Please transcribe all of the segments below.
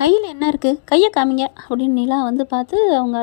கையில் என்ன இருக்குது, கையை காமிங்க அப்படின்னு நிலா வந்து பார்த்து அவங்க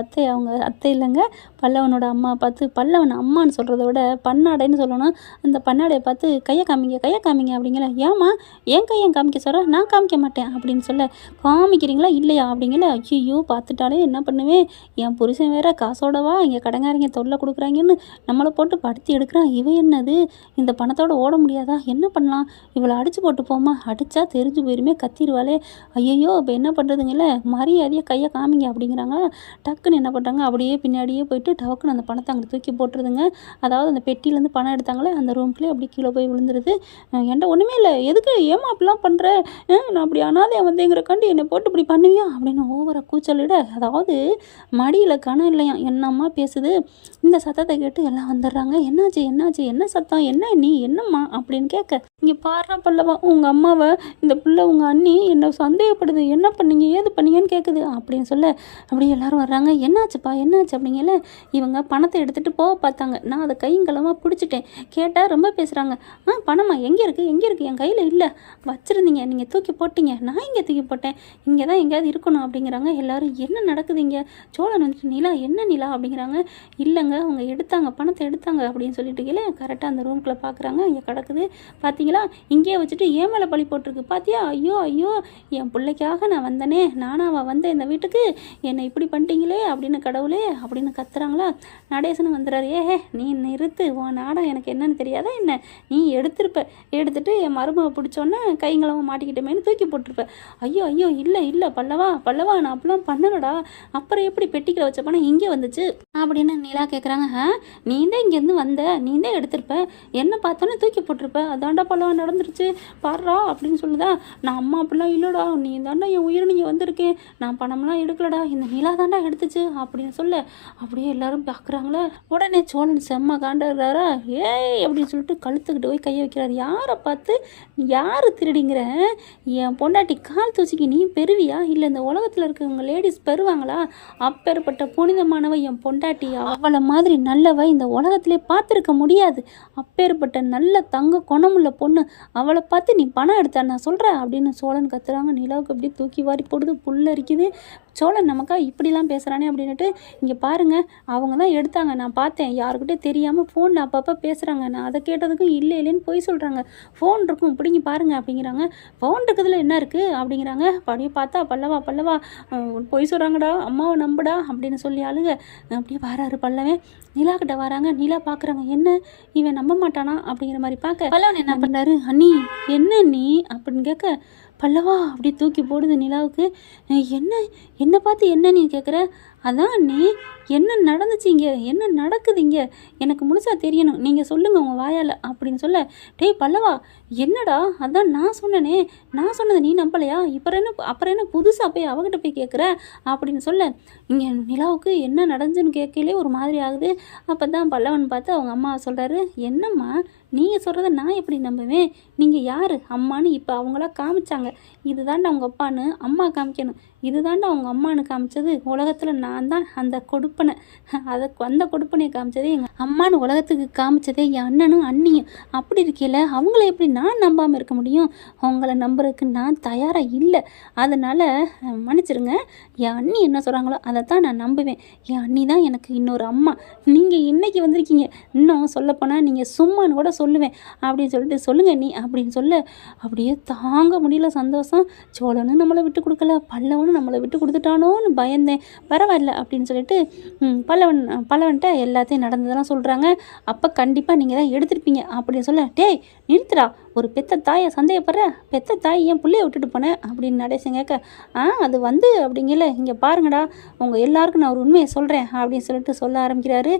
அத்தை இல்லைங்க, பல்லவனோட அம்மா பார்த்து, பல்லவன் அம்மான்னு சொல்கிறத விட பன்னாடைன்னு சொல்லணும், அந்த பன்னாடையை பார்த்து கையை காமிங்க கையை காமிங்க அப்படிங்கல. ஏம்மா என் கையை காமிக்க சொல்கிற, நான் காமிக்க மாட்டேன் அப்படின்னு சொல்ல, காமிக்கிறீங்களா இல்லையா அப்படிங்கல. ஐயோ பார்த்துட்டாலே என்ன பண்ணுவேன், என் புருஷன் வேற காசோடவா இங்கே கடங்காரங்க தொல்லை கொடுக்குறாங்கன்னு நம்மளை போட்டு படுத்தி எடுக்கிறான். என்னது இந்த பணத்தோட ஓட முடியாதா, என்ன பண்ணலாம், இவளை அடித்து போட்டு போமா, அடித்தா தெரிஞ்சு போயிருமே, கத்திடுவாளே, ஐயோ இப்போ என்ன பண்ணுறதுங்கல்ல, மரியாதையாக கையை காமிங்க அப்படிங்கிறாங்க. டக்குன்னு என்ன பண்ணுறாங்க, அப்படியே பின்னாடியே போயிட்டு டக்குன்னு அந்த பணத்தை அங்கே தூக்கி போட்டுருதுங்க. அதாவது அந்த பெட்டியிலேருந்து பணம் எடுத்தாங்களே அந்த ரூம்குள்ளே அப்படி கீழே போய் விழுந்துருது. என்கிட்ட ஒன்றுமே இல்லை, எதுக்கு ஏமா அப்படிலாம் பண்ணுற, நான் அப்படி அனாதையாக வந்தேங்கிறக்காண்டி என்னை போட்டு இப்படி பண்ணுவியா அப்படின்னு ஓவராக கூச்சலிட, அதாவது மடியில் கணம் இல்லையா, என்னம்மா பேசுது. இந்த சத்தத்தை கேட்டு எல்லாம் வந்துடுறாங்க. என்னாச்சு என்னாச்சு, என்ன சத்தம், என்ன நீ என்னம்மா அப்படின்னு கேட்க, இங்கே பாடுறா பல்லவா, உங்கள் அம்மாவை இந்த பிள்ளை உங்கள் அண்ணி என்னை சந்தேகப்படுது, என்ன பண்ணீங்க ஏது பண்ணீங்கன்னு கேட்குது அப்படின்னு சொல்ல, அப்படி எல்லாரும் வர்றாங்க. என்னாச்சுப்பா என்னாச்சு அப்படிங்கல. இவங்க பணத்தை எடுத்துகிட்டு போக பார்த்தாங்க, நான் அதை கைங்கலமாக பிடிச்சிட்டேன். கேட்டால் ரொம்ப பேசுகிறாங்க. பணமா எங்கே இருக்குது என் கையில் இல்லை, வச்சுருந்தீங்க நீங்கள் தூக்கி போட்டீங்க, நான் இங்கே தூக்கி போட்டேன், இங்கே தான் எங்கேயாவது இருக்கணும் அப்படிங்கிறாங்க. எல்லோரும் என்ன நடக்குது இங்கே, சோழன் வந்துட்டு நிலா என்ன நிலா அப்படிங்கிறாங்க. இல்லைங்க அவங்க எடுத்தாங்க, பணத்தை எடுத்தாங்க அப்படின்னு சொல்லிட்டு கீழே கரெக்டாக அந்த ரூம்குள்ளே பார்க்குறாங்க. இங்கே கிடக்குது பார்த்தீங்களா, இங்கேயே வச்சுட்டு ஏன் மேலே பழி போட்டிருக்கு பார்த்தியா, ஐயோ ஐயோ என் பிள்ளைக்காக நான் வந்தனே, நானாவா வந்தேன் இந்த வீட்டுக்கு, என்னை இப்படி பண்ணிட்டீங்களே அப்படின்னு கடவுளே அப்படின்னு கத்துறாங்களா. நடேசனும் வந்துடுறாரு. நீ நிறுத்து, உன் நாடம் எனக்கு என்னன்னு தெரியாதா என்ன, நீ எடுத்துட்டு என் மருமவை பிடிச்சோன்னே கைங்களவ மாட்டிக்கிட்டமேனு தூக்கி போட்டிருப்ப. ஐயோ ஐயோ இல்லை இல்லை பல்லவா நான் அப்படிலாம் பண்ணலடா, அப்புறம் எப்படி பெட்டிக்கிற வச்ச பணம் இங்கே வந்துச்சு அப்படின்னு நிலா கேட்குறாங்க. நீ தான் இங்கேருந்து வந்த, நீ தான் எடுத்திருப்ப, என்ன பார்த்தோன்னே தூக்கி போட்டிருப்ப, அதாண்டா பல்லவா நடந்துருச்சு பாடுறா அப்படின்னு சொல்லுதா. நான் அம்மா அப்படிலாம் இல்லைடா, நீ தாண்டா என் உயிர் நீங்கள் வந்திருக்கேன், நான் பணம்லாம் எடுக்கலடா, இந்த நிலா தாண்டா எடுத்துச்சு அப்படின்னு சொல்ல, அப்படியே எல்லாரும் பார்க்குறாங்களா. உடனே சோழன் செம்ம காண்டாடுறாரா. ஏய் அப்படின்னு சொல்லிட்டு கழுத்துக்கிட்டு போய் கையை வைக்கிறாரு. யாரை பார்த்து யார் திருடிங்கிற, என் பொண்டாட்டி கால் தூசிக்கு நீ பெறுவியா, இல்லை இந்த உலகத்தில் இருக்கவங்க லேடிஸ் பெறுவாங்களா, அப்பேற்பட்ட புனிதமானவ என் பொண்டாட்டி, அவளை மாதிரி நல்லவ இந்த உலகத்திலே பார்த்துருக்க முடியாது, அப்பேற்பட்ட நல்ல தங்க குணமுள்ள பொண்ணு, அவளை பார்த்து நீ பணம் எடுத்தா நான் சொல்கிறேன் அப்படின்னு சோழன் கத்துறாங்க. நிலாவுக்கு அப்படியே தூக்கி வாரி போடுது, புல்லரிக்குது. சோழன் நமக்கா இப்படிலாம் பேசுகிறானே அப்படின்ட்டு, இங்கே பாருங்கள் அவங்க தான் எடுத்தாங்க, நான் பார்த்தேன், யாருக்கிட்டே தெரியாமல் ஃபோனில் அப்பப்போ பேசுகிறாங்க, நான் அதை கேட்டதுக்கும் இல்லைன்னு போய் சொல்கிறாங்க, ஃபோன் இருக்கும் பிடிங்கி பாருங்கள் அப்படிங்கிறாங்க. ஃபோன் இருக்கிறதுல என்ன இருக்குது அப்படிங்கிறாங்க. அப்படியே பார்த்தா பல்லவா பொய் சொல்கிறாங்கடா, அம்மாவை நம்புடா அப்படின்னு சொல்லி அழுக. அப்படியே வராரு பல்லவன், நிலா கிட்ட வராங்க. நிலா பார்க்குறாங்க, என்ன இவன் நம்ப மாட்டானா அப்படிங்கிற மாதிரி பார்க்க, பல்லவன் என்ன பண்ணுறாரு, அண்ணி என்ன நீ அப்படின்னு கேட்க, பல்லவா அப்படி தூக்கி போடுது நிலாவுக்கு. என்னை பார்த்து என்ன நீ கேட்குற, அதான் நீ என்ன நடந்துச்சு இங்கே, என்ன நடக்குது இங்கே, எனக்கு முழுசாக தெரியணும், நீங்கள் சொல்லுங்கள் உங்கள் வாயால் அப்படின்னு சொல்ல, டேய் பல்லவா என்னடா, அதான் நான் சொன்னனே, நான் சொன்னதை நீ நம்பலையா, அப்புறம் என்ன புதுசாக போய் அவகிட்ட போய் கேட்குற அப்படின்னு சொல்ல, இங்கே நிலாவுக்கு என்ன நடந்துன்னு கேட்கலே ஒரு மாதிரி ஆகுது. அப்போ தான் பல்லவன் பார்த்து அவங்க அம்மாவை சொல்கிறாரு, என்னம்மா நீங்கள் சொல்கிறத நான் எப்படி நம்புவேன், நீங்கள் யார் அம்மானு இப்போ அவங்களா காமிச்சாங்க, இது தாண்டா அவங்க அப்பான்னு அம்மா காமிக்கணும், இது தாண்டா அவங்க அம்மானு காமிச்சது, உலகத்தில் நான் தான் அந்த கொடுப்பனை, அந்த கொடுப்பனையை காமிச்சதே எங்கள் அம்மானு உலகத்துக்கு காமிச்சதே என் அண்ணனும் அண்ணியும், அப்படி இருக்கையில் அவங்கள எப்படி நான் நம்பாமல் இருக்க முடியும், அவங்கள நம்புறதுக்கு நான் தயாராக இல்லை, அதனால் மன்னிச்சிருங்க, என் அண்ணி என்ன சொல்கிறாங்களோ அதை தான் நான் நம்புவேன், என் அண்ணி தான் எனக்கு இன்னொரு அம்மா, நீங்கள் இன்றைக்கி வந்திருக்கீங்க, இன்னும் சொல்லப்போனால் நீங்கள் சும்மானு கூட சொல்லுவேன் அப்படின்னு சொல்லிட்டு சொல்லுங்கள் நீ அப்படின்னு சொல்ல, அப்படியே தாங்க முடியல சந்தோஷம். சோழனும் நம்மளை விட்டு கொடுக்கல, பல்லவனும் நம்மளை விட்டு கொடுத்துட்டானோன்னு பயந்தேன், பரவாயில்ல அப்படின்னு சொல்லிட்டு பல்லவன்ட்ட எல்லாத்தையும் நடந்ததெல்லாம் சொல்கிறாங்க. அப்போ கண்டிப்பாக நீங்கள் தான் எடுத்துருப்பீங்க அப்படின்னு சொல்ல, டேய் நிறுத்துடா, ஒரு பெத்த தாயை சந்தேகப்படுற, பெத்த தாய் என் பிள்ளைய விட்டுட்டு போனேன் அப்படின்னு நடேசன் கேட்க, அது அப்படிங்கல, இங்கே பாருங்கடா உங்கள் எல்லாருக்கும் நான் ஒரு உண்மையை சொல்கிறேன் அப்படின்னு சொல்லிட்டு சொல்ல ஆரம்பிக்கிறாரு.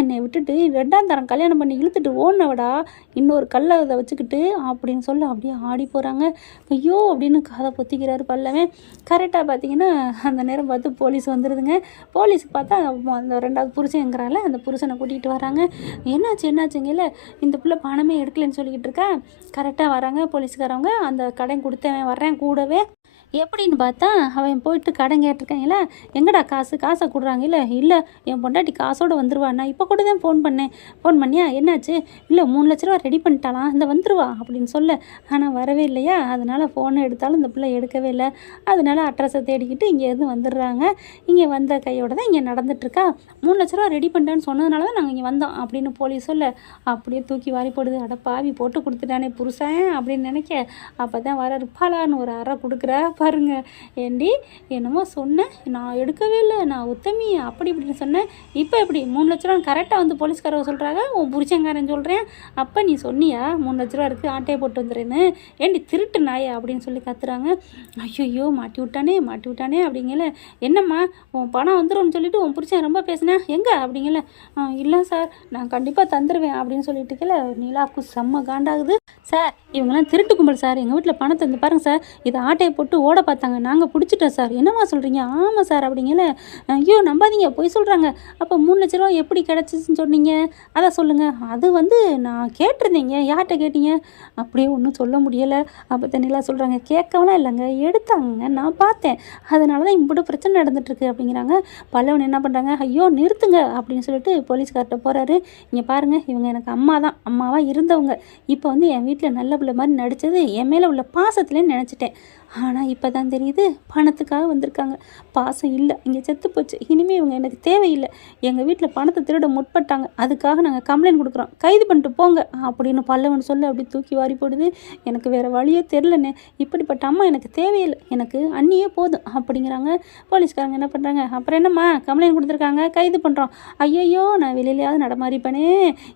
என்னை விட்டுட்டு 2ஆம் தரம் கல்யாணம் பண்ணி இழுத்துட்டு ஓடினவடா, இன்னொரு கல்லை அதை வச்சுக்கிட்டு அப்படின்னு சொல்ல அப்படியே ஆடி போகிறாங்க. ஐயோ அப்படின்னு காதை பொத்திக்கிறாரு பல்லவன். கரெக்டாக பார்த்தீங்கன்னா அந்த நேரம் பார்த்து போலீஸ் வந்துடுதுங்க. போலீஸ் பார்த்தா அந்த 2வது புருஷங்கிறால அந்த புருஷனை கூட்டிகிட்டு வராங்க. என்னாச்சுங்கல்ல, இந்த பிள்ளை பணமே எடுக்கலைன்னு சொல்லிக்கிட்டு இருக்கேன். கரெக்டாக வராங்க போலீஸ்காரவங்க, அந்த கடன் கொடுத்தவன் வர்றேன் கூடவே, எப்படின்னு பார்த்தா அவன் போயிட்டு கடன் கேட்டிருக்காங்களா, எங்கடா காசை கொடுறாங்க. இல்லை என் பொண்டாட்டி காசோடு வந்துருவா, நான் இப்போ கூட தான் ஃபோன் பண்ணியா என்னாச்சு, இல்லை 3 லட்ச ரூபா ரெடி பண்ணிட்டாலாம், இந்த வந்துருவா அப்படின்னு சொல்ல. ஆனால் வரவே இல்லையா, அதனால் ஃபோனை எடுத்தாலும் இந்த பிள்ளை எடுக்கவே இல்லை. அதனால அட்ரஸை தேடிக்கிட்டு இங்கேருந்து வந்துடுறாங்க. இங்கே வந்த கையோட தான் இங்கே நடந்துட்டுருக்கா. 3 லட்ச ரூபா ரெடி பண்ணிட்டான்னு சொன்னதுனால தான் நாங்கள் இங்கே வந்தோம் அப்படின்னு போலீஸ் சொல்ல. அப்படியே தூக்கி வாரி போடுது. அட பாவி, போட்டு கொடுத்துட்டானே புருஷன் அப்படின்னு நினைக்க. அப்போ தான் வர இருப்பாளான்னு ஒரு அறை கொடுக்குறா பாருங்க. ஏண்டி என்னமோ சொன்னேன், நான் எடுக்கவே இல்லை, நான் உத்தமி அப்படி இப்படின்னு சொன்னேன், இப்போ எப்படி 3 லட்ச ரூபா கரெக்டாக வந்து போலீஸ்காரவை சொல்கிறாங்க, உன் புருஷங்காரன் சொல்கிறேன். அப்போ நீ சொன்னியா 3 லட்ச ரூபா இருக்குது ஆட்டையை போட்டு வந்துடுறேன்னு, ஏண்டி திருட்டு நாயை அப்படின்னு சொல்லி கத்துறாங்க. ஐயோ மாட்டி விட்டானே அப்படிங்கல. என்னம்மா உன் பணம் வந்துடும்னு சொல்லிட்டு உன் புருஷன் ரொம்ப பேசினேன் எங்கே அப்படிங்கல. இல்லை சார் நான் கண்டிப்பாக தந்துடுவேன் அப்படின்னு சொல்லிட்டுக்கல. நிலாவுக்கு செம்ம காண்டாகுது. சார் இவங்கெல்லாம் திருட்டு கும்பல் சார், எங்கள் வீட்டில் பணத்தை வந்து பாருங்கள் சார், இதை ஆட்டையை போட்டு ஓட பார்த்தாங்க, நாங்கள் பிடிச்சிட்டோம் சார். என்னம்மா சொல்கிறீங்க? ஆமாம் சார் அப்படிங்கல. ஐயோ நம்பாதீங்க, போய் சொல்கிறாங்க. அப்போ 3 லட்ச ரூபா எப்படி கிடச்சிச்சின்னு சொன்னீங்க, அதை சொல்லுங்கள். அது வந்து நான் கேட்டிருந்தீங்க, யார்கிட்ட கேட்டீங்க? அப்படியே ஒன்றும் சொல்ல முடியலை. அப்போ தண்ணிலாம் சொல்கிறாங்க, கேட்கவெல்லாம் இல்லைங்க, எடுத்தாங்க, நான் பார்த்தேன், அதனால தான் இப்படி பிரச்சனை நடந்துட்டுருக்கு அப்படிங்கிறாங்க. பல்லவன் என்ன பண்ணுறாங்க, ஐயோ நிறுத்துங்க அப்படின்னு சொல்லிட்டு போலீஸ்கார்ட்ட போகிறாரு. இங்கே பாருங்கள், இவங்க எனக்கு அம்மாவாக இருந்தவங்க, இப்போ வந்து என் வீட்டில் நல்ல பிள்ளை மாதிரி நடித்தது என் மேலே உள்ள பாசத்துலேன்னு நினச்சிட்டேன். ஆனால் இப்போ தான் தெரியுது பணத்துக்காக வந்திருக்காங்க. பாசம் இல்லை, இங்கே செத்து போச்சு, இனிமேல் இவங்க எனக்கு தேவையில்லை. எங்கள் வீட்டில் பணத்தை திருட முற்பட்டாங்க, அதுக்காக நாங்கள் கம்ப்ளைண்ட் கொடுக்குறோம், கைது பண்ணிட்டு போங்க அப்படின்னு பல்லவன் சொல்ல. அப்படி தூக்கி வாரி போடுது. எனக்கு வேறு வழியே தெரிலண்ணே, இப்படிப்பட்ட அம்மா எனக்கு தேவையில்லை, எனக்கு அண்ணியே போதும் அப்படிங்கிறாங்க. போலீஸ்காரங்க என்ன பண்ணுறாங்க, அப்புறம் என்னம்மா கம்ப்ளைண்ட் கொடுத்துருக்காங்க, கைது பண்ணுறோம். ஐயோ நான் வெளியிலையாவது நடமாறிப்பனே,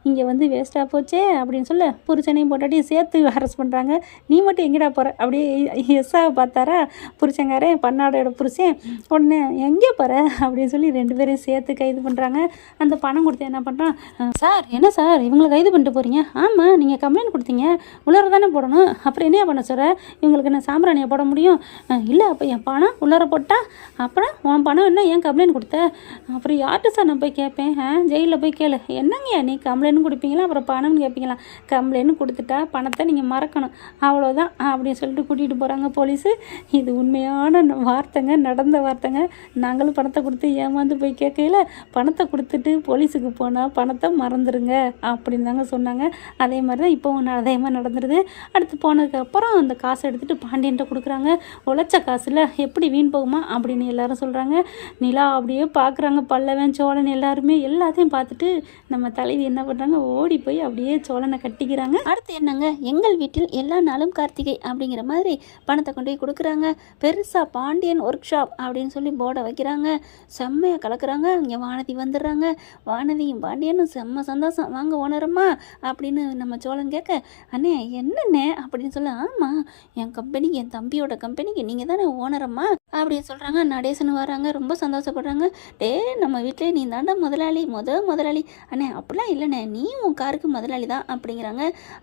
இங்கே வந்து வேஸ்ட்டாக போச்சே அப்படின்னு சொல்ல. புருஷனையும் போட்டாட்டியும் சேர்த்து அரெஸ்ட் பண்ணுறாங்க. நீ மட்டும் எங்கடா போகிற அப்படியே எஸ்ஸாக பார்த்தாரா புருஷங்காரன், பன்னாடோட புருஷன். உடனே எங்கே போகிற அப்படின்னு சொல்லி 2 பேரையும் சேர்த்து கைது பண்ணுறாங்க. அந்த பணம் கொடுத்து என்ன பண்ணுறான், சார் என்ன சார் இவங்களை கைது பண்ணிட்டு போகிறீங்க? ஆமாம் நீங்கள் கம்ப்ளைண்ட் கொடுத்தீங்க, உள்ளார தானே போடணும், அப்புறம் என்ன பண்ண சொல்கிற, இவங்களுக்கு என்ன சாம்பிராணியை போட முடியும்? இல்லை அப்போ என் பணம் உள்ளார போட்டால் அப்புறம் உன் பணம் என்ன, ஏன் கம்ப்ளைண்ட் கொடுத்த? அப்புறம் யார்கிட்ட சார் நான் போய் கேட்பேன்? ஜெயிலில் போய் கேளு. என்னங்க நீ கம்ப்ளைண்ட் கொடுப்பீங்களா அப்புறம் பணம்னு கேட்பீங்களா? கம்ப்ளைண்ட் கொடுத்துட்டா பணத்தை நீங்கள் மறக்கணும், அவ்வளோதான் அப்படின்னு சொல்லிட்டு கூட்டிகிட்டு போகிறாங்க போலீஸு. இது உண்மையான வார்த்தைங்க, நடந்த வார்த்தைங்க. நாங்களும் பணத்தை கொடுத்து ஏமாந்து போய் கேட்கல, பணத்தை கொடுத்துட்டு போலீஸுக்கு போனால் பணத்தை மறந்துடுங்க அப்படின்னு தாங்க சொன்னாங்க. அதே மாதிரி தான் இப்போவும் அதே மாதிரி நடந்துடுது. அடுத்து போனதுக்கப்புறம் அந்த காசை எடுத்துகிட்டு பாண்டியன்ட்ட கொடுக்குறாங்க. உழைச்ச காசில் எப்படி வீண் போகுமா அப்படின்னு எல்லாரும் சொல்கிறாங்க. நிலா அப்படியே பார்க்குறாங்க. பல்லவன் சோழன் எல்லாத்தையும் பார்த்துட்டு நம்ம தலைவி என்ன பண்ணுறாங்க, ஓடி போய் அப்படியே சோழனை கட்டிக்கிறாங்க. அடுத்து என்னங்க, எங்கள் வீட்டில் எல்லா நாளும் கார்த்திகை அப்படிங்கிற மாதிரி பணத்தை கொண்டு போய் கொடுக்குறாங்க. பெருசாக பாண்டியன் ஒர்க் ஷாப் அப்படின்னு சொல்லி போர்டை வைக்கிறாங்க. செம்மையாக கலக்குறாங்க. இங்கே வானதி வந்துடுறாங்க. வானதியும் பாண்டியனும் செம்ம சந்தோஷம், வாங்க ஓனரம்மா அப்படின்னு நம்ம சோழன் கேட்க, அண்ணே என்னண்ணே அப்படின்னு சொல்ல, ஆமாம் என் கம்பெனி, என் தம்பியோட கம்பெனிக்கு நீங்கள் தானே ஓனரம்மா அப்படின்னு சொல்கிறாங்க. நடேசன் வராங்க, ரொம்ப சந்தோஷப்படுறாங்க. நம்ம வீட்டிலே நீ தாண்டா முதலாளி, முதலாளி. அண்ணே அப்படிலாம் இல்லைண்ணே, நீ உன் காருக்கு முதலாளி தான் அப்படிங்கிறாங்க.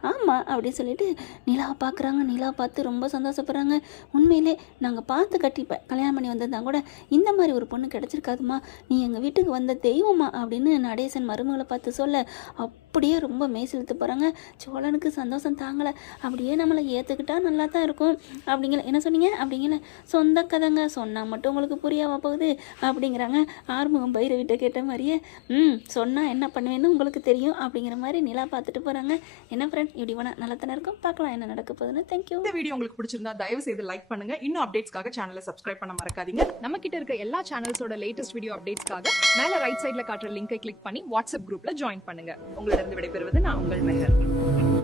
ஆமாம் அப்படின்னு சொல்லிட்டு நிலா பார்க்குறாங்க. நிலா பார்த்து ரொம்ப சந்தோஷப்படுறாங்க. உண்மையிலே நாங்கள் பார்த்து கட்டிப்பேன் கல்யாணம் பண்ணி வந்திருந்தா கூட இந்த மாதிரி ஒரு பொண்ணு கிடச்சிருக்காதுமா, நீ எங்கள் வீட்டுக்கு வந்த தெய்வமா அப்படின்னு நடேசன் மருமகளை பார்த்து சொல்ல. அப்படியே ரொம்ப மெய்சிலுத்து போகிறாங்க. சோழனுக்கு சந்தோஷம் தாங்கலை. அப்படியே நம்மளை ஏற்றுக்கிட்டா நல்லா தான் இருக்கும் அப்படிங்கிற. என்ன சொன்னீங்க அப்படிங்கிற. சொந்த கதைங்க, சொன்னால் மட்டும் உங்களுக்கு புரியாம போகுது அப்படிங்கிறாங்க. ஆறுமுகம் பைரவிட்ட கேட்ட மாதிரியே சொன்னால் என்ன பண்ணுவேன்னு உங்களுக்கு தெரியும் அப்படிங்கிற மாதிரி நிலா பார்த்துட்டு போகிறாங்க. என்ன ஃப்ரெண்ட் இப்படி வேணால் நல்லா தானே இருக்கும், பார்க்கலாம் என்ன நடக்க போகுதுன்னு. தேங்க்யூ. இந்த வீடியோ உங்களுக்கு பிடிச்சிருந்தா தயவு செய்து லைக் பண்ணுங்க. இன்னும் அப்டேட்ஸ்க்காக சேனலை சப்ஸ்கிரைப் பண்ண மறக்காதீங்க. நம்ம கிட்ட இருக்க எல்லா சேனல்ஸோட லேட்டஸ்ட் வீடியோ அப்டேட்ஸ்க்காக மேல ரைட் சைட்ல காட்டுற லிங்கை கிளிக் பண்ணி வாட்ஸ்அப் குரூப்ல ஜாயின் பண்ணுங்க. உங்களிடம் விடைபெறுவது நான் உங்கள் மெஹர்.